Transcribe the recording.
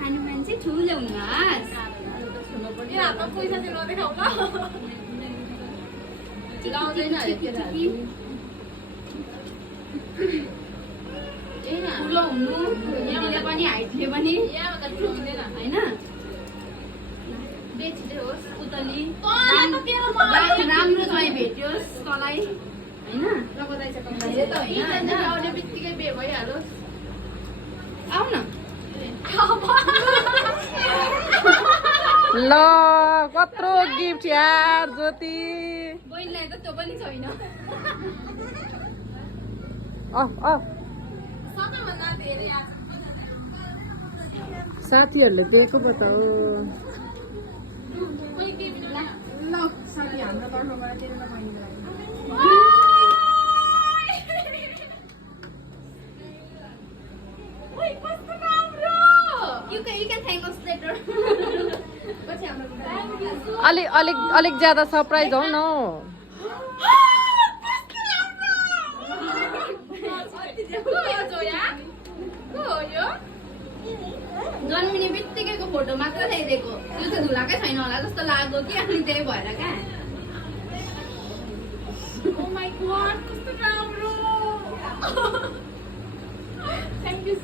सानो मान्छे ठुलो हुनुहोस् पैसा दिनु देखाउ ल लाउँदैन ठुलो हुनु दिदीले पनि हाइटले पनि होइन पुतली राम्रो चाहिँ भेट्योस् तँलाई होइन आउने बित्तिकै बे भइहालोस् आऊ न ल कत्रो गिफ्ट यार ज्योति बहिनीलाई त त्यो पनि छैन अफ अफ सबैभन्दा धेरै साथीहरूले दिएको बताऊ ल साथी हाम्रो तर्फबाट तेरो र बहिनीको लागि You can thank us later. अलिक ज्यादा सरप्राइज हौ न जन्मिने बित्तिकैको फोटो मात्र ल्याइदिएको त्यो चाहिँ धुलाकै छैन होला जस्तो लाग्यो कि अनि त्यही भएर क्या Oh my god, कस्तो राम्रो! Thank you so